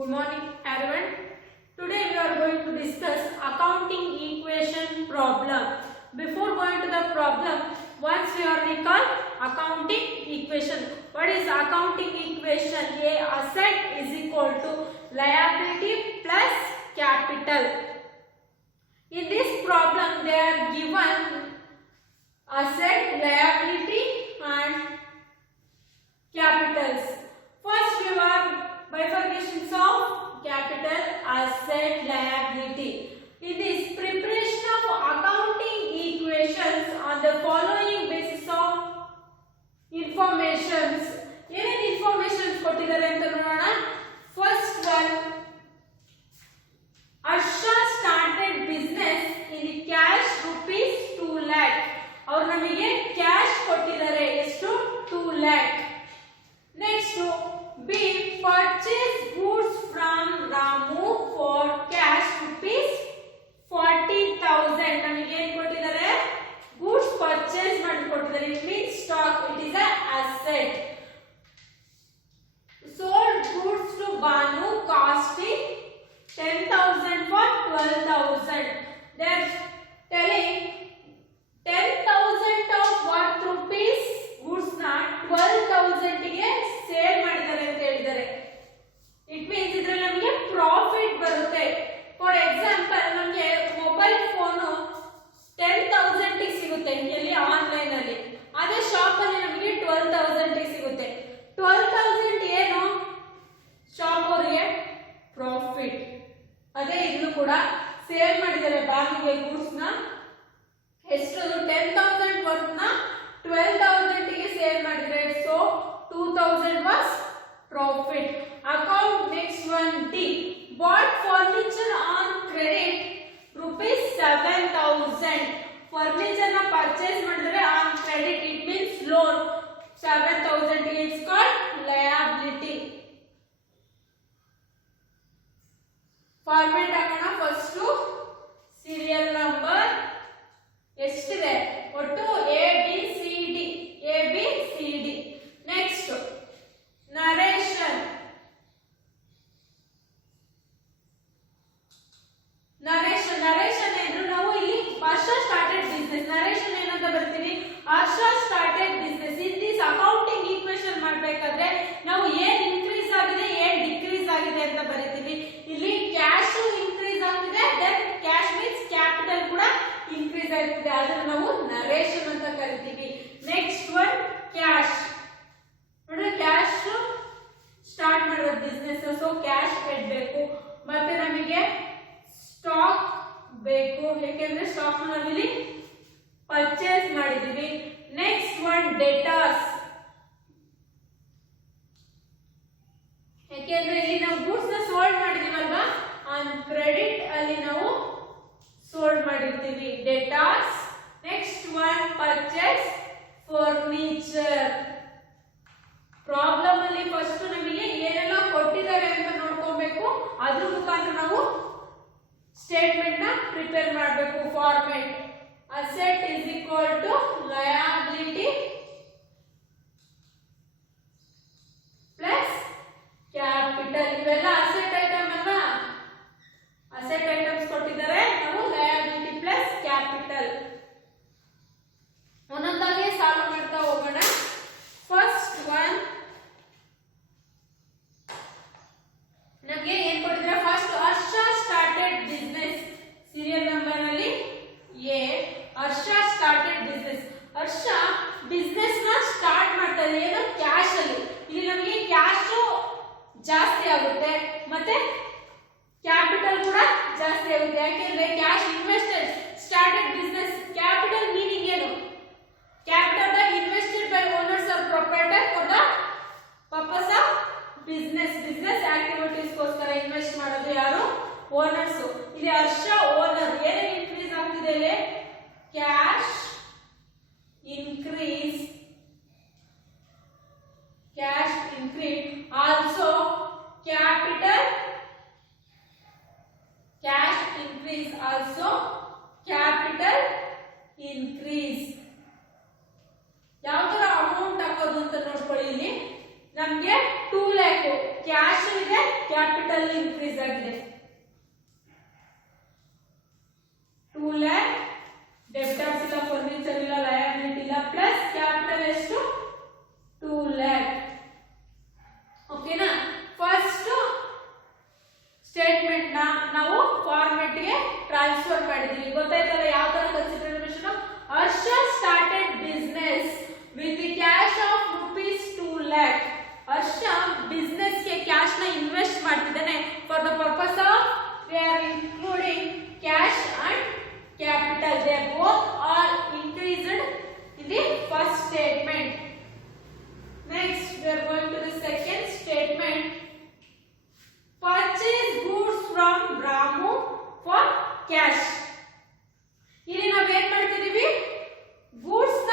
Good morning everyone. Today we are going to discuss accounting equation problem. Before going to the problem, once we are recall accounting equation. What is accounting equation? A asset is equal to liability plus capital. In this problem they are given asset, liability and capitals. First we are bifurcations of capital, asset, liability. In this preparation of accounting equations on the following basis of informations. ಏನೇನು informations ಕೊಟ್ಟಿದ್ದಾರೆ ಅಂತ ನೋಡೋಣ. First one, Harsha started business in the cash rupees 2 lakh. ಅವರು ನಮಗೆ cash ಕೊಟ್ಟಿದ್ದಾರೆ ಎಷ್ಟು 2 lakh. Next, B purchase goods from Ramu for cash rupees 40,000. ನಮಗೆ ಏನು ಕೊಟ್ಟಿದ್ದಾರೆ goods purchase ಮಾಡಿ ಕೊಟ್ಟಿದ್ದಾರೆ. It means stock. It is a asset. Sold goods to Banu costing 10,000 for 12,000. They are telling 10,000 of what rupees goods na 12,000 ಗೆ sale ಮಾಡಿದ್ದಾರೆ ಅಂತ ಹೇಳಿದ್ದಾರೆ. It means ಇದರಲ್ಲಿ ನಮಗೆ ಪ್ರಾಫಿಟ್ ಬರುತ್ತೆ. ಫಾರ್ ಎಕ್ಸಾಂಪಲ್ ನಮಗೆ ಮೊಬೈಲ್ ಫೋನ್ 10,000 ಗೆ ಸಿಗುತ್ತೆ ಎಲ್ಲಿ ಆನ್ಲೈನ್ ಅಲ್ಲಿ. ಅದೇ ಶಾಪ್ ಅಲ್ಲಿ ನಮಗೆ 12,000 ಗೆ ಸಿಗುತ್ತೆ. 12,000 ಏನು ಶಾಪ್ ಅವರಿಗೆ ಪ್ರಾಫಿಟ್. ಅದೇ ಇದು ಕೂಡ ಸೇಲ್ ಮಾಡಿದ್ದಾರೆ ಬಾಗಿಗೆ ಗೂಡ್ಸ್ ನ ಎಷ್ಟು 10,000 ವರ್ತ್ ನ 12,000 ಗೆ ಸೇಲ್ ಮಾಡಿದ್ರೆ. So 2,000 was profit. Account next one D. Bought furniture on credit rupees 7,000. Furniture na purchase ಮಾಡಿದ್ರೆ on credit. It means loan. 7,000 is called liability. Format ಹಾಕೋಣ. ಫಸ್ಟ್ serial number ಎಷ್ಟಿದೆ ಒಟ್ಟು A B C D. Next narration. ಏನು ನಾವು ಇಲ್ಲಿ Harsha started business. Narration ಏನಂತ ಬರ್ತೀವಿ Harsha started business. In this accounting equation ಮಾಡಬೇಕಾದ್ರೆ ನಾವು ಏನ್ ಇನ್ಕ್ರೀಸ್ ಆಗಿದೆ ಏನ್ ಡಿಕ್ರೀಸ್ ಆಗಿದೆ ಅಂತ ಬರೀತೀವಿ. ಇಲ್ಲಿ ಕ್ಯಾಶ್ ಇನ್ಕ್ರೀಸ್ ಆಗ್ತಿದೆ, ದೆನ್ ಕ್ಯಾಶ್ ಮೀನ್ಸ್ ಕ್ಯಾಪಿಟಲ್ ಕೂಡ ಇನ್ಕ್ರೀಸ್ ಆಗ್ತಿದೆ. ಅದನ್ನ ನಾವು ನರೇಶನ್ ಅಂತ ಕರಿತೀವಿ. Next one cash. ನೋಡಿ ಕ್ಯಾಶ್ ಸ್ಟಾರ್ಟ್ ಮಾಡಿರೋ ಬಿಸ್ನೆಸ್, ಸೊ ಕ್ಯಾಶ್ ಇಡಬೇಕು. ಮತ್ತೆ ನಮಗೆ ಸ್ಟಾಕ್ ಬೇಕು, ಯಾಕೆಂದ್ರೆ ಸ್ಟಾಕ್ ನಾವಿಲ್ಲಿ ಪರ್ಚೇಸ್ ಮಾಡಿದೀವಿ. ನೆಕ್ಸ್ಟ್ ಒನ್ ಡೆಟಾಸ್, ಯಾಕೆಂದ್ರೆ ಇಲ್ಲಿ ನಾವು ಗೂಡ್ಸ್ ನ ಸೋಲ್ಡ್ ಮಾಡಿದೀವಲ್ವಾ, ಆನ್ ಕ್ರೆಡಿಟ್ ಅಲ್ಲಿ ನಾವು ಸೋಲ್ಡ್ ಮಾಡಿರ್ತೀವಿ debtors. Next one purchase furniture. Problem ಅಲ್ಲಿ ಫಸ್ಟ್ ನಮಗೆ ಏನೆಲ್ಲ ಕೊಟ್ಟಿದ್ದಾರೆ ಅಂತ ನೋಡ್ಕೋಬೇಕು. ಅದ್ರ ಮುಖಾಂತರ ನಾವು ಸ್ಟೇಟ್ಮೆಂಟ್ ನ ಪ್ರಿಪೇರ್ ಮಾಡಬೇಕು. Format asset is equal to liability plus capital. ಇವೆಲ್ಲ ಅಸೆಟ್ ಐಟಮ್ ಅಲ್ವಾ, ಅಸೆಟ್ ಐಟಮ್ಸ್ ಕೊಟ್ಟಿದ್ದಾರೆ. ನಾವು ಲಯಬಿಲಿಟಿ ಪ್ಲಸ್ ಕ್ಯಾಪಿಟಲ್ ಒಂದೊಂದಾಗಿ ಸಾಲ್ವ್ ಮಾಡ್ತಾ ಹೋಗೋಣ. ಫಸ್ಟ್ ಒನ್ ನಮಗೆ ಏನ್ ಕೊಟ್ಟಿದ್ರೆ first Harsha started business. Serial number ನಲ್ಲಿ A Harsha started business. Harsha business ನ ಸ್ಟಾರ್ಟ್ ಮಾಡ್ತಾರೆ ಏನು ಕ್ಯಾಶ್ ಅಲ್ಲಿ. ಇಲ್ಲಿ ನಮಗೆ ಕ್ಯಾಶ್ ಜಾಸ್ತಿ ಆಗುತ್ತೆ ಮತ್ತೆ ಕ್ಯಾಪಿಟಲ್ ಕೂಡ ಜಾಸ್ತಿ ಆಗುತ್ತೆ. ಯಾಕೆಂದ್ರೆ cash invested started business. Capital meaning ಏನು? Capital that invested by owners or proprietor for the purpose of business. Business activities ಗೋಸ್ಕರ ಇನ್ವೆಸ್ಟ್ ಮಾಡೋದು ಯಾರು? ಓನರ್ಸ್. ಇಲ್ಲಿ ಹರ್ಷ ಓನರ್. ಏನೇನು ಇನ್ಕ್ರೀಸ್ ಆಗ್ತಿದೆ ಇಲ್ಲಿ? Cash increase, also capital, cash increase also capital increase. ಯಾವ ತರ ಅಮೌಂಟ್ ಹಾಕೋದು ಅಂತ ನೋಡ್ಕೊಳ್ಳಿ. ಇಲ್ಲಿ ನಮ್ಗೆ 2 lakh ಕ್ಯಾಶ್ ಇದೆ, ಕ್ಯಾಪಿಟಲ್ ಇನ್ಕ್ರೀಸ್ ಆಗಿದೆ 2 lakh ಡೆಬ್ಟರ್ಸ್ ಇಲ್ಲ ಫರ್ನಿಚರ್ ಇಲ್ಲ ಲಯಬಿಲಿಟಿ ಇಲ್ಲ ಪ್ಲಸ್ ಕ್ಯಾಪಿಟಲ್ ಎಷ್ಟು 2 lakh ಓಕೆನಾ ಫಸ್ಟ್ ಸ್ಟೇಟ್ಮೆಂಟ್ ನಾವು ಫಾರ್ಮೆಟ್ ಗೆ ಟ್ರಾನ್ಸ್ಫರ್ ಮಾಡಿದೀವಿ ಗೊತ್ತಾಯ್ತಲ್ಲ ಯಾವ ತರ consideration Harsha started business with cash of ₹2 lakh Harsha business ಗೆ ಕ್ಯಾಶ್ ನ ಇನ್ವೆಸ್ಟ್ ಮಾಡ್ತಿದ್ದಾನೆ for the purpose of we are including cash and capital they both are increased in the first statement. Next we are going to the second statement. Purchase goods from Ramu for cash. ಇಲ್ಲಿ ನಾವು ಏನು ಮಾಡ್ತಿದೀವಿ goods ನ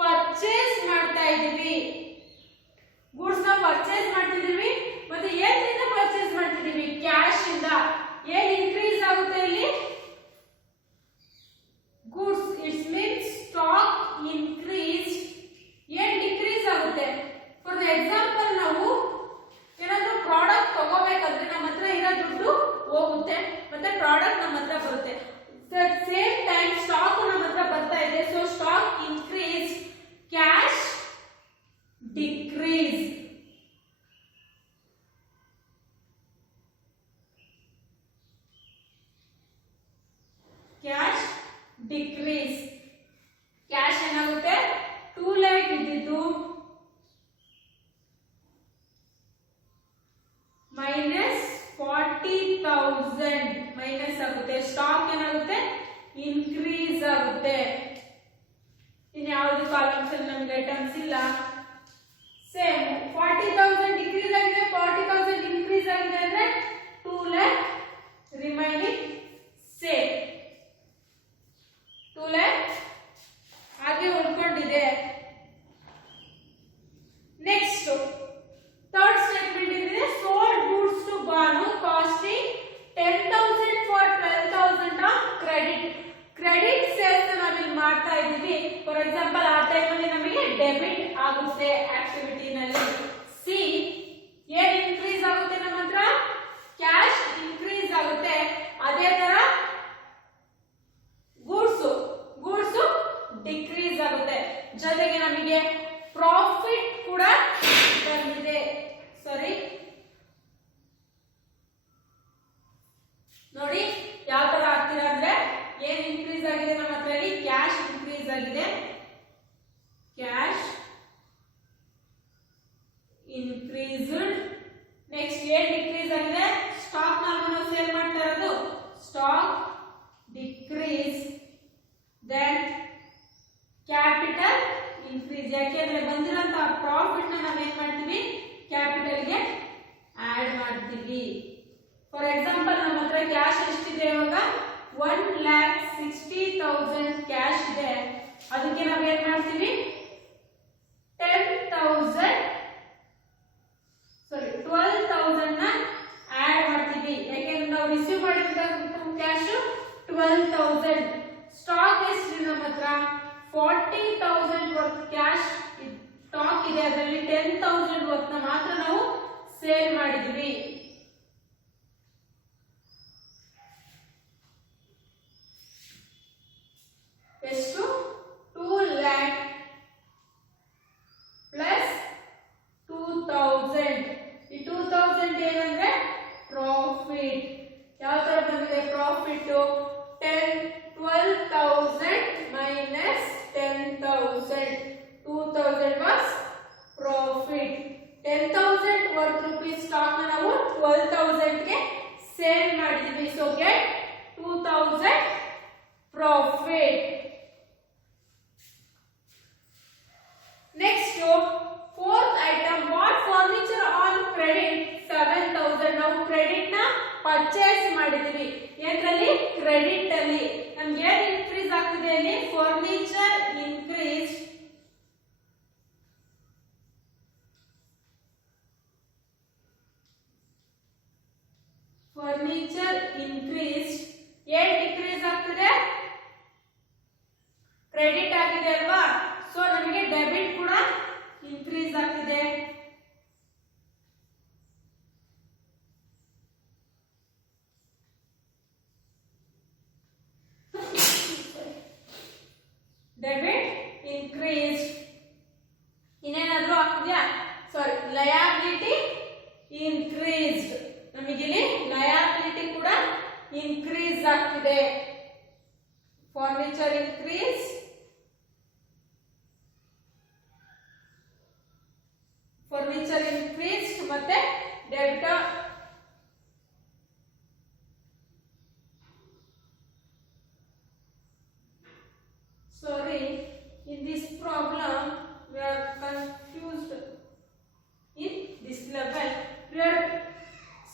purchase ಮಾಡ್ತಾ ಇದೀವಿ goods ನ purchase ಮಾಡ್ತಿದೀವಿ ಮತ್ತೆ ಏನಿಂದ ಪರ್ಚೇಸ್ ಮಾಡ್ತಿದೀವಿ ಕ್ಯಾಶ್ ಇಂದ ಏನು ಇನ್ಕ್ರೀಸ್ ಆಗುತ್ತೆ ಇಲ್ಲಿ goods it means stock increased and decrease ಆಗುತ್ತೆ ಫಾರ್ ದ ಎಕ್ಸಾಂಪಲ್ ನಾವು ಏನಾದರೂ ಪ್ರಾಡಕ್ಟ್ ತಗೋಬೇಕಂದ್ರೆ ನಮ್ಮ ಹತ್ರ ಇರೋ ದುಡ್ಡು ಹೋಗುತ್ತೆ ಮತ್ತೆ ಪ್ರಾಡಕ್ಟ್ ನಮ್ಮ ಹತ್ರ ಬರುತ್ತೆ ಸೇಮ್ ಟೈಮ್ ಸ್ಟಾಕ್ ನಮ್ಮ ಹತ್ರ ಬರ್ತಾ ಇದೆ so stock increase cash decrease cash decrease cash ಏನಾಗುತ್ತೆ 2 lakh ಇದ್ದಿದ್ದು -40,000 ಮೈನಸ್ ಆಗುತ್ತೆ ಸ್ಟಾಕ್ ಏನಾಗುತ್ತೆ ಇನ್ಕ್ರೀಸ್ ಆಗುತ್ತೆ ಇನ್ನು ಯಾವುದು ಕಾಲಮ್ಸ್ ಅಲ್ಲಿ ನಮಗೆ ಐಟಮ್ಸ್ ಇಲ್ಲ ಸೇಮ್ 40,000 ಡಿಕ್ರೀಸ್ ಆಗಿದೆ 40,000 ಇನ್ಕ್ರೀಸ್ ಆಗಿದೆ ಅಂದ್ರೆ 2 lakh ರಿಮೈನಿಂಗ್ ಸೇಮ್ 2 lakh ಹಾಗೆ ಉಳ್ಕೊಂಡಿದೆ ನೆಕ್ಸ್ಟ್ ಥರ್ಡ್ ಸ್ಟೇಟ್ಮೆಂಟ್ ಇದೆ sold goods to Banu costing 10,000 for 12,000 on credit sales ನಾವಿಲ್ಲಿ ಮಾಡ್ತಾ ಇದ್ದೀವಿ ಫಾರ್ ಎಕ್ಸಾಂಪಲ್ ಆ ಟೈಮಲ್ಲಿ ನಮಗೆ ಡೆಬಿಟ್ ಆಗುತ್ತೆ ಆಕ್ಟಿವಿಟಿನಲ್ಲಿ ಸಿ ಏನು ಇನ್ಕ್ರೀಸ್ ಆಗುತ್ತೆ ನಮ್ಮ ಹತ್ರ ಕ್ಯಾಶ್ ಇನ್ಕ್ರೀಸ್ ಆಗುತ್ತೆ ಅದೇ ತರ ಗೂಡ್ಸ್ ಡಿಕ್ರೀಸ್ ಆಗುತ್ತೆ ಜೊತೆಗೆ ನಮಗೆ ಪ್ರಾಫಿಟ್ ಕೂಡ ಬಂದಿದೆ ಸಾರಿ ನೋಡಿ ಯಾವ ತರ ಆಗ್ತಿದೆ ಅಂದ್ರೆ ಏನ್ ಇನ್ಕ್ರೀಸ್ ಆಗಿದೆ ನಮ್ಮ ಹತ್ರ ಇಲ್ಲಿ ಕ್ಯಾಶ್ ಇನ್ಕ್ರೀಸ್ ಆಗಿದೆ ಕ್ಯಾಶ್ ಇನ್ಕ್ರೀಸ್ಡ್ ನೆಕ್ಸ್ಟ್ ಏನ್ ಡಿಕ್ರೀಸ್ ಆಗಿದೆ ಸ್ಟಾಕ್ ನಾವು ಸೇಲ್ ಮಾಡ್ತಾ ಇರೋದು stock decrease then capital increase ಯಾಕೆಂದ್ರೆ ಬಂದಿರೋಂತ ಪ್ರಾಫಿಟ್ ನ ನಾವೇನ್ ಮಾಡ್ತೀವಿ ಕ್ಯಾಪಿಟಲ್ ಗೆ ಆಡ್ ಮಾಡ್ತೀವಿ ಫಾರ್ ಎಕ್ಸಾಂಪಲ್ ನಮ್ಮ ಹತ್ರ ಕ್ಯಾಶ್ ಎಷ್ಟಿದೆ ಇವಾಗ 1,60,000 ಕ್ಯಾಶ್ ಇದೆ ಅದಕ್ಕೆ ನಾವೇನ್ ಮಾಡ್ತೀವಿ 12,000 ನ ಆಡ್ ಮಾಡ್ತೀವಿ ಯಾಕೆಂದ್ರೆ ನಾವು ರಿಸೀವ್ ಮಾಡಿದಂತ ಕ್ಯಾಶ್ 12,000 ಸ್ಟಾಕ್ ಎಷ್ಟಿದೆ ನಮ್ಮ ಹತ್ರ 40,000 ವರ್ತ್ ಕ್ಯಾಶ್ ಸ್ಟಾಕ್ ಇದೆ ಅದರಲ್ಲಿ 10,000 ವರ್ತ್ ಮಾತ್ರ ನಾವು ಸೇಲ್ ಮಾಡಿದ್ವಿ ಎಷ್ಟು 2 lakh ಪ್ಲಸ್ 2,000 ಈ 2,000 ಏನಂದ್ರೆ ಪ್ರಾಫಿಟ್ ಯಾವ ತರ ಬಂದಿದೆ profit 12,000 minus 10,000 2,000 was profit 10,000 worth rupees stock na ನಾವು 12,000 ಗೆ ಸೇಲ್ ಮಾಡಿದ್ವಿ so get 2,000 profit next fourth item bought furniture on credit 7,000 ನಾವು ಕ್ರೆಡಿಟ್ ನ ಪರ್ಚೇಸ್ ಮಾಡಿದ್ವಿ ಏನ್ರಲ್ಲಿ ಕ್ರೆಡಿಟ್ ಅಲ್ಲಿ ನಮಗೆ ಏನು ಇನ್ಕ್ರೀಸ್ ಆಗ್ತಿದೆ ಇಲ್ಲಿ ಫರ್ನಿಚರ್ ಇನ್ಕ್ರೀಸ್ ಏನು ಡಿಕ್ರೀಸ್ ಆಗ್ತಿದೆ ಕ್ರೆಡಿಟ್ ಆಗಿದೆ ಅಲ್ವಾ ಸೊ ನಮಗೆ ಡೆಬಿಟ್ ಕೂಡ ಇನ್ಕ್ರೀಸ್ ಆಗ್ತಿದೆ ಸಾರಿ ಲಯಾಬಿಲಿಟಿ ಇನ್ಕ್ರೀಸ್ಡ್. ನಮಗಿಲ್ಲಿ ಲಯಾಬಿಲಿಟಿ ಕೂಡ ಇನ್ಕ್ರೀಸ್ ಆಗ್ತಿದೆ. ಫರ್ನಿಚರ್ ಇನ್ಕ್ರೀಸ್, ಫರ್ನಿಚರ್ ಇನ್ಕ್ರೀಸ್ ಮತ್ತೆ ಡೆಬಿಟರ್ sorry in this problem we are confused in this level. We are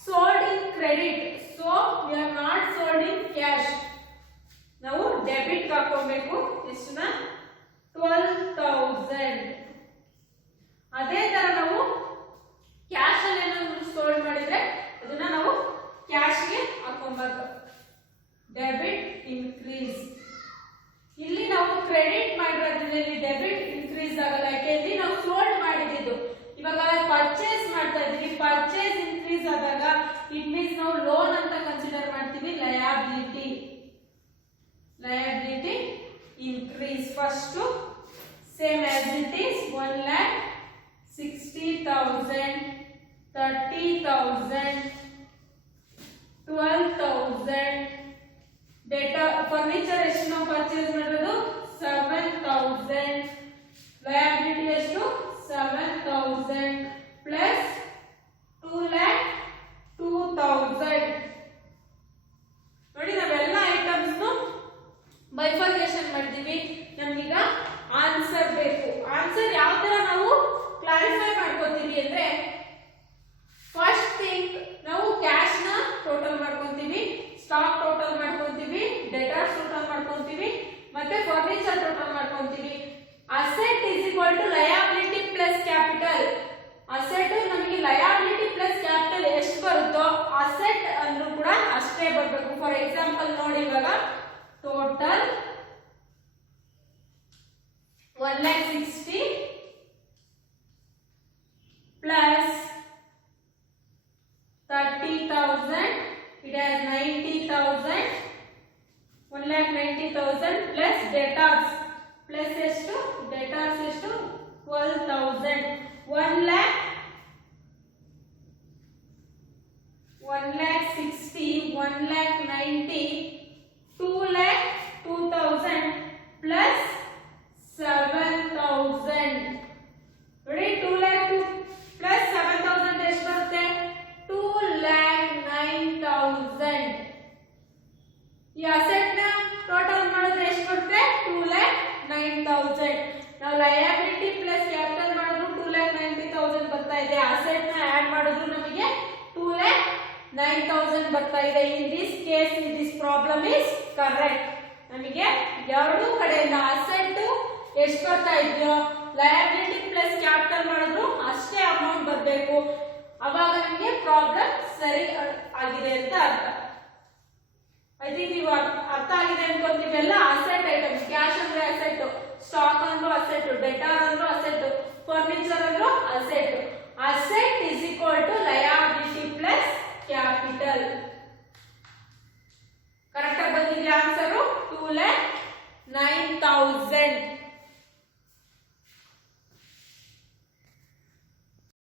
sold in credit, so we are not sold in cash. ನಾವು debit ಹಾಕೋಬೇಕು. ಎಷ್ಟನ್ನ 12,000. ಅದೇ ತರ ನಾವು cash ಅಲ್ಲಿ ಏನಾದ್ರು ಸೋಲ್ಡ್ ಮಾಡಿದ್ರೆ ಅದನ್ನ ನಾವು ಕ್ಯಾಶ್ ಗೆ ಹಾಕೊಬೇಕು. Debit increase. ಇಲ್ಲಿ ನಾವು ಕ್ರೆಡಿಟ್ ಮಾಡಿರೋದ್ರಿಂದ ಇಲ್ಲಿ ಡೆಬಿಟ್ ಇನ್ಕ್ರೀಸ್ ಆಗಲ್ಲ. ಯಾಕೆಂದ್ರೆ ನಾವು ಸೋಲ್ಡ್ ಮಾಡಿದ್ದು ಇವಾಗ ಪರ್ಚೇಸ್ ಮಾಡ್ತಾ ಇದೀವಿ. ಪರ್ಚೇಸ್ ಇನ್ಕ್ರೀಸ್ ಆದಾಗ ಇಟ್ ಮೀನ್ಸ್ ನಾವು ಲೋನ್ ಅಂತ ಕನ್ಸಿಡರ್ ಮಾಡ್ತೀವಿ. Liability increase. First same as it is 1,60,000, 30,000, 12,000. data furniture ಎಷ್ಟು ನಾವು ಪರ್ಚೇಸ್ ಮಾಡೋದು 7,000. liability ಎಷ್ಟು 7,000 plus 2,02,000. ನೋಡಿ ನಾವೆಲ್ಲ ಐಟಮ್ಸ್ ಬೈಫರ್ಕೇಶನ್ ಮಾಡಿದೀವಿ. ನಮಗೀಗ ಆನ್ಸರ್ ಬೇಕು. ಆನ್ಸರ್ ಯಾವ ತರ ನಾವು ಕ್ಲಾರಿಫೈ ಮಾಡ್ಕೊತೀವಿ ಅಂದ್ರೆ ಫಸ್ಟ್ ಥಿಂಗ್ ನಾವು ಕ್ಯಾಶ್ ನ ಟೋಟಲ್ ಮಾಡ್ಕೊಂತೀವಿ, ಸ್ಟಾಕ್ ಟೋಟಲ್ ಮಾಡ್ಕೊಂತೀವಿ, ಡೆಟಾರ್ಸ್ ಟೋಟಲ್ ಮಾಡ್ಕೊಂತೀವಿ ಮತ್ತೆ ಫರ್ನಿಚರ್ ಟೋಟಲ್ ಮಾಡ್ಕೊಂತೀವಿ. Asset is equal to liability plus capital. Asset ನಮಗೆ ಲಯಾಬಿಲಿಟಿ ಪ್ಲಸ್ ಕ್ಯಾಪಿಟಲ್ ಎಷ್ಟು ಬರುತ್ತೋ ಅಸೆಟ್ ಅಂದ್ರೂ ಕೂಡ ಅಷ್ಟೇ ಬರಬೇಕು. ಫಾರ್ ಎಕ್ಸಾಂಪಲ್ ನೋಡಿ, ಇವಾಗ total 1,60,000 plus 30,000, it has 90,000, 1,90,000 plus debtors plus ಎಷ್ಟು debtors ಎಷ್ಟು 12,000. 1,60,000, 1,90,000, 2,02,000 plus 7,000. ನೋಡಿ 2,02,000 plus 7,000 ಎಷ್ಟು ಬರುತ್ತೆ 2,09,000. ಈ ಅಸೆಟ್ ನ ಟೋಟಲ್ ಮಾಡಿದ್ರೆ ಎಷ್ಟು ಬರುತ್ತೆ 2,09,000. ನಾವು ಲಯಬಿಲಿಟಿ ಪ್ಲಸ್ ಕ್ಯಾಪಿಟಲ್ ಮಾಡಿದ್ರು 2,90,000 ಬರ್ತಾ ಇದೆ. ಅಸೆಟ್ ನ ಆಡ್ ಮಾಡಿದ್ರು ನಮಗೆ 2,09,000 ಬರ್ತಾ ಇದೆ. In this case this problem is correct. ನಮಗೆ ಎರಡು ಕಡೆಯಿಂದ ಅಸೆಟ್ ಎಷ್ಟು ಬರ್ತಾ ಇದೆಯೋ ಲಯಬಿಲಿಟಿ ಪ್ಲಸ್ ಕ್ಯಾಪಿಟಲ್ ಮಾಡಿದ್ರು ಅಷ್ಟೇ ಅಮೌಂಟ್ ಬರಬೇಕು. ಅವಾಗ ನಮಗೆ ಪ್ರಾಬ್ಲಮ್ ಸರಿ ಆಗಿದೆ ಅಂತ ಅರ್ಥ. ಐ ಥಿಂಕ್ ನೀವು ಅರ್ಥ ಆಗಿದೆ ಅನ್ಕೊಂತೀವಿ. ಎಲ್ಲ ಅಸೆಟ್ ಐಟಮ್ಸ್. ಕ್ಯಾಶ್ ಅಂದ್ರೆ ಅಸೆಟ್, ಸ್ಟಾಕ್ ಅಂದ್ರೂ ಅಸೆಟ್, ಡೆಟಾರ್ ಅಂದ್ರೂ ಅಸೆಟ್, ಫರ್ನಿಚರ್ ಅಂದ್ರೂ